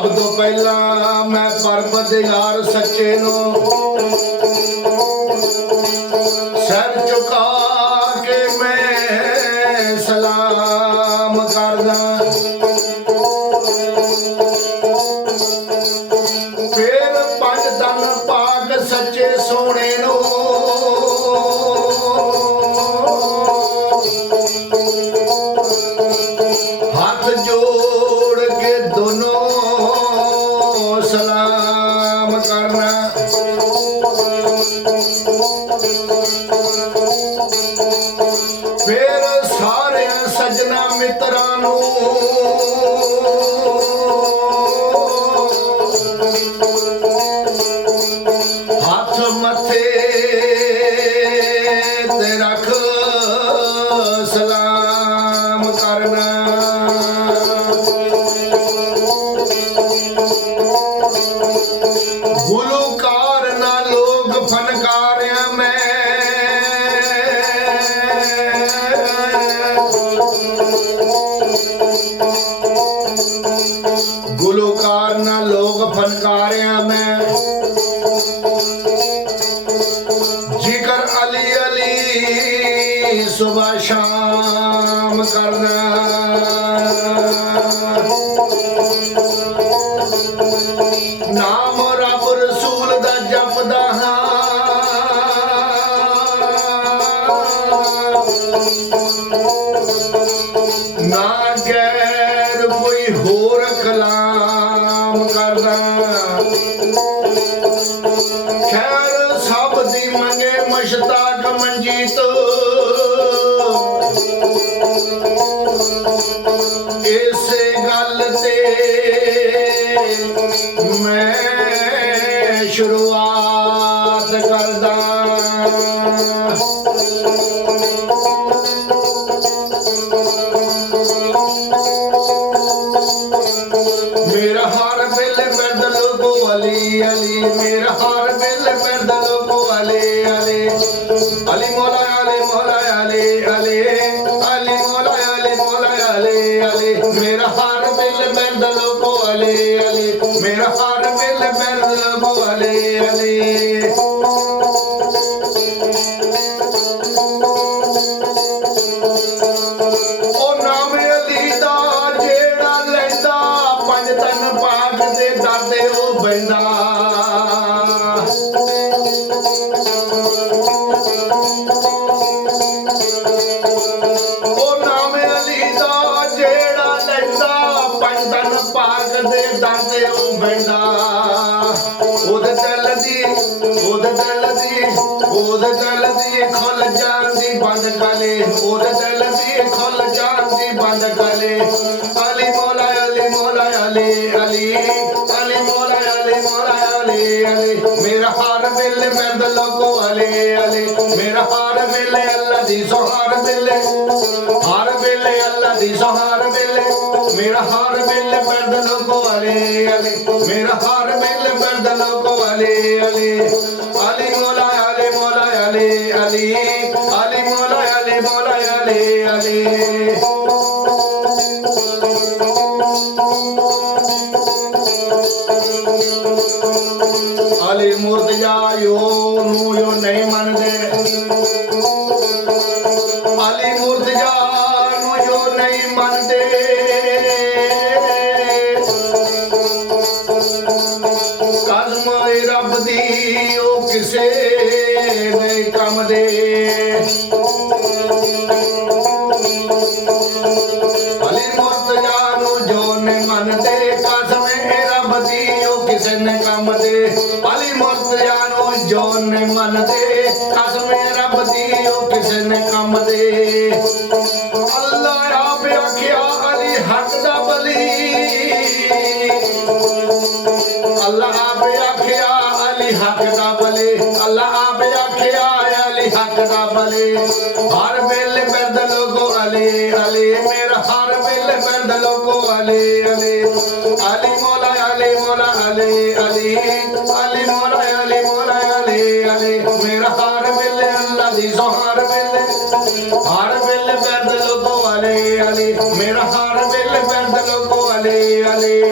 ਸਭ ਤੋਂ ਪਹਿਲਾਂ ਮੈਂ ਪਰਮਦਿਗਾਰ ਸੱਚੇ ਨੂੰ فنکا ainda ਅਲੇ ਅਲੇ ਮੇਰਾ ਹਾਰ ਦਿਲ ਮੈਂਦ ਲੋਗੋ ਅਲੇ ਅਲੇ ਮੇਰਾ ਹਾਰ ਵੇਲੇ ਅੱਲਾ ਦੀ ਸਹਾਰ ਵੇਲੇ ਹਾਰ ਵੇਲੇ ਅੱਲਾ ਦੀ ਸਹਾਰ ਵੇਲੇ ਮੇਰਾ ਹਾਰ ਵੇਲੇ ਮੈਂਦ ਲੋਗੋ ਅਲੇ ਅਲੇ ਮੇਰਾ ਹਾਰ ਵੇਲੇ ಮೂರ್ತಿಯ ಯೋ ನೂ ಯೋ ਨਹੀਂ ਮੰਨਦੇ ਦੇ ਕਸਮੇ ਰੱਬ ਦੀ ਉਹ ਕਿਸੇ ਨੇ ਕੰਮ ਦੇ। ਅਲੀ ਮੇਰਾ ਹਰ ਵੇਲੇ ਬੰਦ ਲੋਕੋ ਅਲੀ ਅਲੀ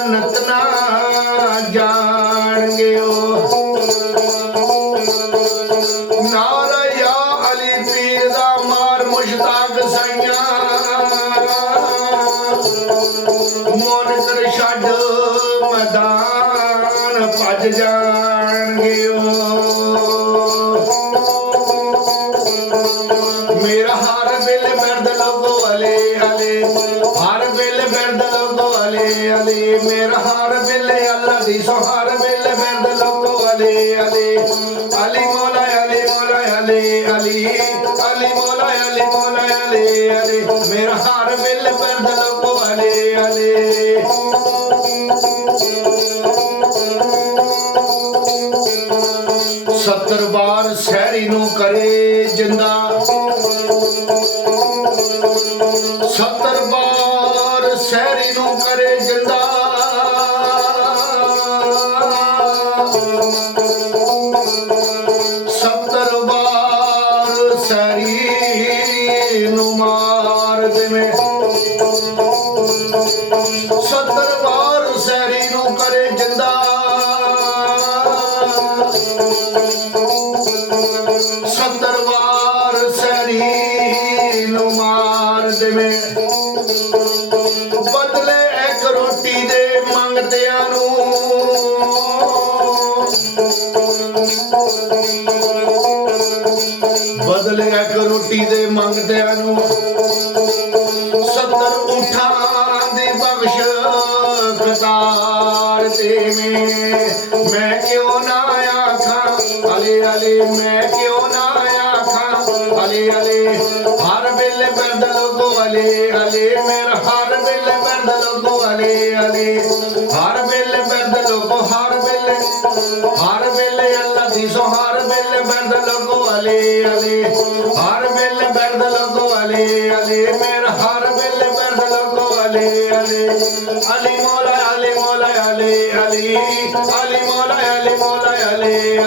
ਜੰਨਤ ਜਾਣਗੇ ਉਹ ਵੇਲੇ ਮਰਦ ਅਲੇ ਅਲੇ ਅਲੀ ਮੌਲਾ ਅਲੀ ਮੌਲਾ ਅਲੀ ਅਲੀ ਅਲੀ ਮੌਲਾ ਅਲੀ ਮੌਲਾ ਅਲੀ ਅਲੀ ਮੇਰਾ ਹਰ ਵੇਲੇ ਮਰਦ ਲੋਗੋ ਇੱਕ ਰੋਟੀ ਦੇ ਮੰਗਦਿਆਂ ਨੂੰ ਸੱਤਰ ਉਠਾਂ ਦੀ ਬਖਸ਼ ਕਤਾਰ ਦੇਵੇਂ। ਮੈਂ ਕਿਉਂ ਨਾ ਆਖਾਂ ਅਲੇ ਅਲੇ ਮੈਂ ਕਿਉਂ ਨਾ ਆਖਾਂ ਅਲੇ ਅਲੇ ਹਰ ਵੇਲੇ ਬੰਦ ਲੋਗੋ ਅਲੇ ਅਲੇ ਮੇਰਾ ਹਰ ਵੇਲੇ ਬੰਦ ਲੋਗੋ ਅਲੇ ਅਲੇ ਹਰ ਵੇਲੇ ਬੰਦ ਲੋਗੋ ਹਰ ਵੇਲੇ ਹਰ ਲੋਗੋ ਅਲੇ ਅਲੇ ਹਰ ਵੇਲੇ ਬੰਦ ਲੋਗੋ ਅਲੇ ਅਲੇ ਮੇਰਾ ਹਰ ਵੇਲੇ ਬੰਦ ਲੋਗੋ ਅਲੇ ਅਲੇ ਅਲੀ ਮੌਲਾ ਅਲੀ ਮੌਲਾ ਅਲੀ ਅਲੀ ਅਲੀ ਮੌਲਾ ਅਲੀ ਮੌਲਾ ਅਲੀ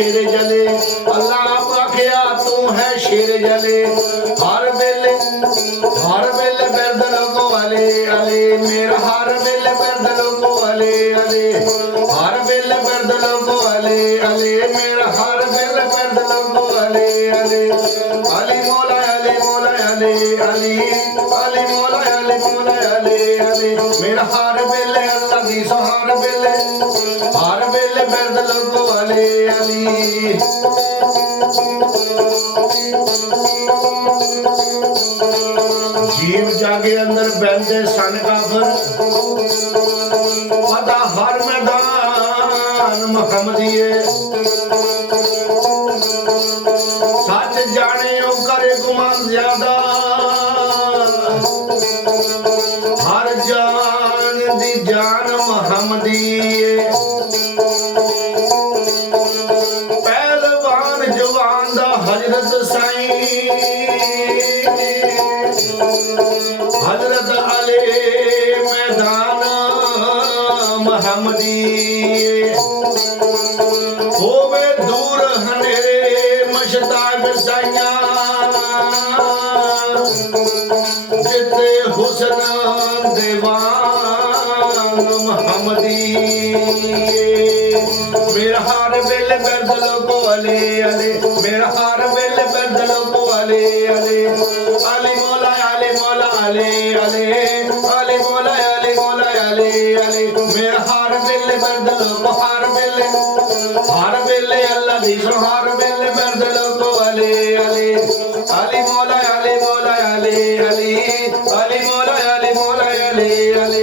ਸ਼ੇਰ ਜਲੇ ਅੱਲਾ ਆਪ ਆਖਿਆ ਤੂੰ ਹੈ ਸ਼ੇਰ ਜਲੇ। ਹਰ ਵੇਲੇ ਹਰ ਵੇਲੇ ਬਿਰਦ ਲੋਗੋ ਅਲੇ ਅਲੇ ਮੇਰਾ ਹਰ ਵੇਲੇ ਬਿਰਦ ਲੋਗੋ ਅਲੇ ਅਲੇ ਹਰ ਵੇਲੇ ਬਿਰਦ ਲੋਗੋ ਅਲੇ ਅਲੇ ਮੇਰਾ ਹਰ ਵੇਲੇ ਬਿਰਦ ਲੋਗੋ ਅਲੇ ਅਲੇ ਅਲੀ ਮੌਲਾ ਅਲੀ ਅਲੀ ਅਲੀ ਅਲੀ ਅਲੀ, ਮੌਲਾ ਅਲੀ ਅਲੀ। ਮੇਰਾ ਹਰ ਵੇਲੇ ਅੱਲਾ ਦੀ ਸਹਾਰ ਵੇਲੇ, ਹਰ ਵੇਲੇ ਬਿਰਦ ਲੋਗੋ ਅਲੇ, ਅਲੀ। ਜੀਵ ਜਾਗੇ ਅੰਦਰ ਬੈੰਦੇ ਸਨ ਕਾਫਰ ਪਤਾ ਹਰ ਮੈਦਾਨ ਮੁਹੰਮਦੀਏ। ਸੱਚ ਜਾਣੇ ਉਹ ਕਰੇ ਗੁਮਾਨ ਜ਼ਿਆਦਾ। ਅਲੀ ਮੇਰਾ ਹਾਰ ਵੇਲੇ ਬਰਦ ਲੋਕੋ ਅਲੀ ਅਲੀ ਅਲੀ ਮੌਲਾ ਅਲੀ ਮੌਲਾ ਅਲੀ ਅਲੀ ਅਲੀ ਮੌਲਾ ਅਲੀ ਮੌਲਾ ਅਲੀ ਅਲੀ ਮੇਰਾ ਹਾਰ ਵੇਲੇ ਬਰਦ ਲੋਕੋ ਹਾਰ ਵੇਲੇ ਹਾਰ ਵੇਲੇ, ਅੱਲਾ ਦੀ ਸੁਹਾਰ ਵੇਲੇ ਬਰਦ ਲੋਕੋ ਅਲੀ ਅਲੀ ਅਲੀ ਮੌਲਾ ਅਲੀ ਮੌਲਾ ਅਲੀ ਅਲੀ ਅਲੀ ਮੌਲਾ ਅਲੀ ਮੌਲਾ ਅਲੀ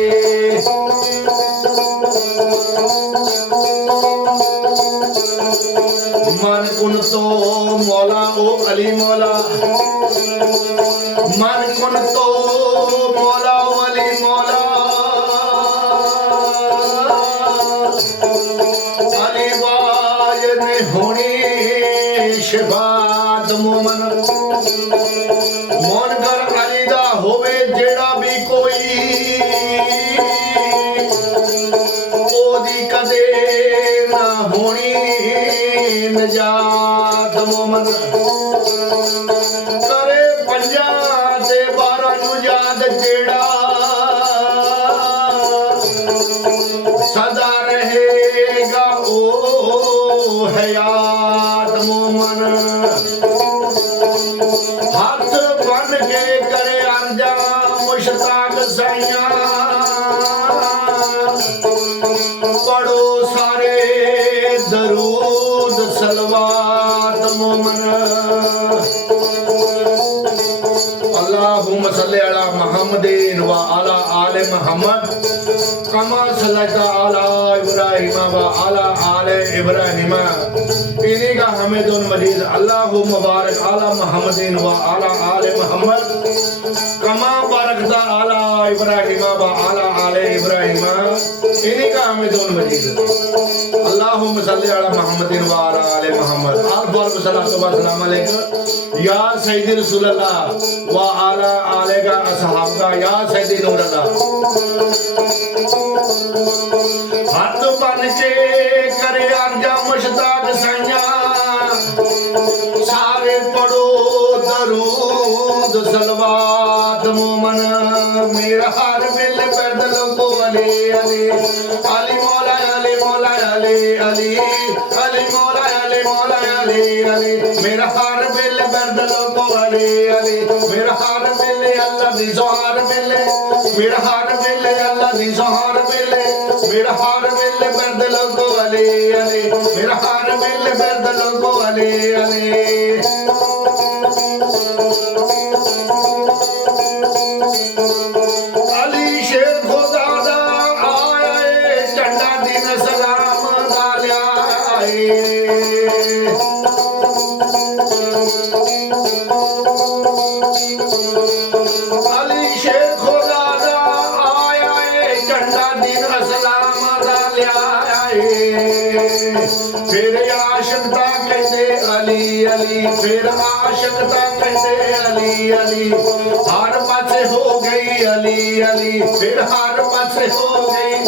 ਨੂੰ ਯਾਦ ਜਿਹੜਾ मोहम्मद कमा सल्लता आला इब्राहिम व आला आल इब्राहिम इन्हीं का हमें दोन मजीद अल्लाह मुबारक आला मोहम्मदिन व आला आल मोहम्मद कमा आला इब्राहिम व आला آل إبراهيم إنك حميد مجيد اللهم صل على محمد وعلى آل محمد أفضل الصلاة والسلام عليك يا سيدي رسول الله وعلى آلك أصحابك يا سيدي نور الله ਹੱਥ ਬਨ ਕੇ ਕਰੇ ਅਰਜਾ ਮੁਸ਼ਤਾਕ ਸਾਈਆਂ ਸਾਰੇ ਪੜੋ ਦਰੂਦ ਸਲਵਾਤ ਮੋਮਨ ਮੇਰਾ ਹਰ ਵੇਲੇ ਪੈਦ ਲੋਕੋ ਅਲੀ ਅਲੀ ਅਲੀ ਮੌਲਾ ਅਲੀ ਮੌਲਾ, ਅਲੀ ਅਲੀ ਅਲੀ ਮੌਲਾ ਅਲੀ ਮੌਲਾ, ਅਲੀ ਅਲੀ। ਮੇਰਾ ਹਰ ਵੇਲੇ ਪੈਦ ਲੋਕੋ ਅਲੀ ਅਲੀ। ਮੇਰਾ ਹਰ ਵੇਲੇ ਅੱਲਾ ਦੀ ਜ਼ੋਹਰ ਵੇਲੇ। ਮੇਰਾ ਹਰ ਵੇਲੇ ਅੱਲਾ ਦੀ ਜ਼ੋਹਰ ਵੇਲੇ। ਮੇਰਾ ਹਰ ਵੇਲੇ ਪੈਦ ਲੋਕੋ ਅਲੀ ਅਲੀ। ਮੇਰਾ ਹਾਰ ਵੇਲੇ ਬਰਦ ਲੋਕੋ ਅਲੀ ਅਲੀ। ਫਿਰ ਆਸ਼ਕ ਤਾਂ ਕਹਿੰਦੇ ਅਲੀ ਅਲੀ ਫਿਰ ਆਸ਼ਕ ਤਾਂ ਕਹਿੰਦੇ ਅਲੀ ਅਲੀ ਹਰ ਪਾਸੇ ਹੋ ਗਈ ਅਲੀ ਅਲੀ ਫਿਰ ਹਰ ਪਾਸੇ ਹੋ ਗਈ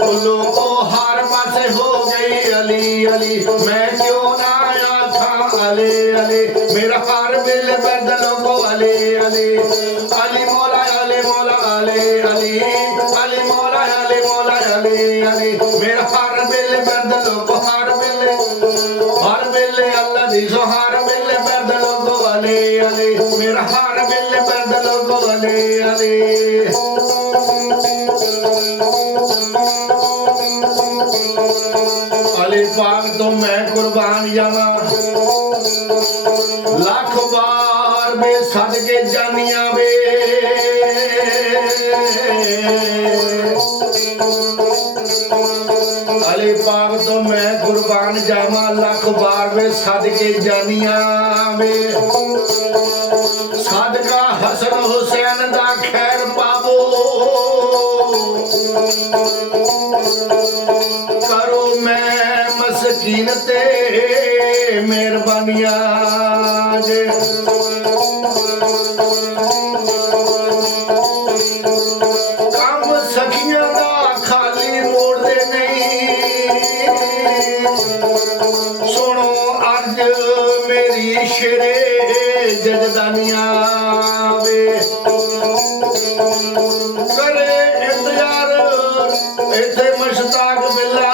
ਉਹ ਲੋਕੋ ਹਰ ਪਾਸੇ ਹੋ ਗਈ ਅਲੀ ਅਲੀ ਮੈਂ ਕਿਉਂ ਨਾ ਆਖਾਂ ਅਲੀ ਅਲੀ ਮੇਰਾ ਹਰ ਵੇਲੇ ਬਦਲੋ ਕੋ ਅਲੀ ਅਲੀ ਅਲੀ ਮੋਲਾ ਅਲੀ ਮੋਲਾ ਅਲੇ ਅਲੀ ਅਲੀ ਮੋਲਾ ਅਲੀ ਮੋਲਾ ਅਲੀ ਅਲੀ ਮੇਰਾ ਵੇਲੇ ਅੱਲਾ ਦੀ ਸੋ ਹਰ ਵੇਲੇ ਬਦਲੋ ਕੋ ਅਲੀ ਅਲੀ ਅਲੀ ਪਾਕ ਤੋਂ ਮੈਂ ਕੁਰਬਾਨ ਜਾਵਾਂ। ਲੱਖ ਵਾਰ ਮੇ ਸਦਕੇ ਜਾਨੀਆਂ ਵੇ। ਭਲੇ ਪਾਪ ਤੋਂ ਮੈਂ ਗੁਰਬਾਨ ਜਾਵਾਂ, ਲੱਖ ਵਾਰ ਵੇ ਸਦਕੇ ਜਾਨੀਆਂ ਵੇ। ਸਦਕਾ ਹਸਨ ਹੁਸੈਨ ਦਾ ਖੈਰ ਪਾਵੋ। ਕਰੋ ਮੈਂ ਮਸਕੀਨ ਤੇ ਮਿਹਰਬਾਨੀਆਂ। ਇੱਥੇ ਮਸ਼ਤਾਕ ਬਿੱਲਾ।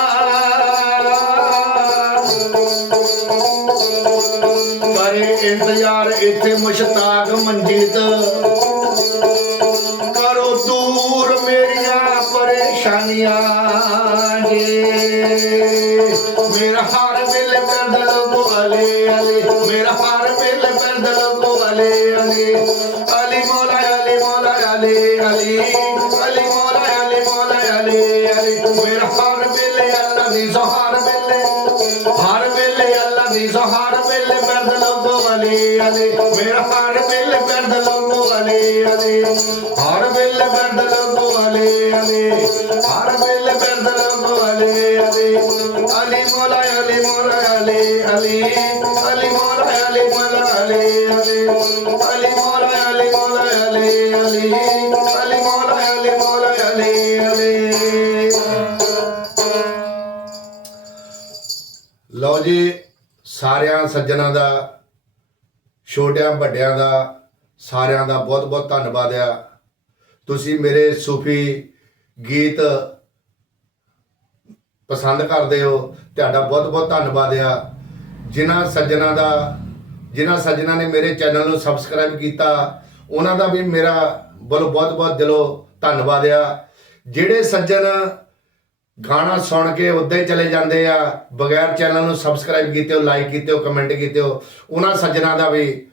ਕਰੇ ਇੰਤਜ਼ਾਰ ਇੱਥੇ ਮਸ਼ਤਾਕ ਮਨਜੀਤ ਅੱਲਾ ਦੀ ਜ਼ਹਾਰ ਵੇਲੇ ਪੈਦਲ ਬੋਲੇ ਅਲੀ ਮੇਰਾ ਹਾਰ ਵੇਲੇ ਪੈਦਲ ਬੋਲੇ ਅਲੀ ਹਰ ਵੇਲੇ ਪੈਦਲ ਬੋਲੇ ਅਲੀ ਹਰ ਵੇਲੇ ਪੈਦਲ ਬੋਲੇ ਅਲੀ ਅਲੀ ਮੌਲਾ ਅਲੀ ਮੌਲਾ, ਅਲੀ ਅਲੀ ਅਲੀ ਮੌਲਾ, ਅਲੀ। ਸਾਰਿਆਂ ਸੱਜਣਾ ਦਾ, ਛੋਟਿਆਂ ਵੱਡਿਆਂ ਦਾ, ਸਾਰਿਆਂ ਦਾ ਬਹੁਤ ਬਹੁਤ ਧੰਨਵਾਦ ਆ। ਤੁਸੀਂ ਮੇਰੇ ਸੂਫੀ ਗੀਤ ਪਸੰਦ ਕਰਦੇ ਹੋ, ਤੁਹਾਡਾ ਬਹੁਤ ਬਹੁਤ ਧੰਨਵਾਦ ਆ। ਜਿਨ੍ਹਾਂ ਸੱਜਣਾ ਦਾ, ਜਿਨ੍ਹਾਂ ਸੱਜਣਾ ਨੇ ਮੇਰੇ ਚੈਨਲ ਨੂੰ ਸਬਸਕ੍ਰਾਈਬ ਕੀਤਾ, ਉਹਨਾਂ ਦਾ ਵੀ ਮੇਰਾ ਵੱਲੋਂ ਬਹੁਤ ਬਹੁਤ ਦਿਲੋਂ ਧੰਨਵਾਦ ਆ। ਜਿਹੜੇ ਸੱਜਣ ਗਾਣਾ ਸੁਣ ਕੇ ਉੱਦਾਂ ਹੀ ਚਲੇ ਜਾਂਦੇ ਆ। ਬਗੈਰ ਚੈਨਲ ਨੂੰ ਸਬਸਕ੍ਰਾਈਬ ਕੀਤੇ ਹੋ ਲਾਈਕ ਕੀਤੇ ਹੋ ਕਮੈਂਟ ਕੀਤੇ ਹੋ, ਉਹਨਾਂ ਸੱਜਣਾ ਦਾ ਵੀ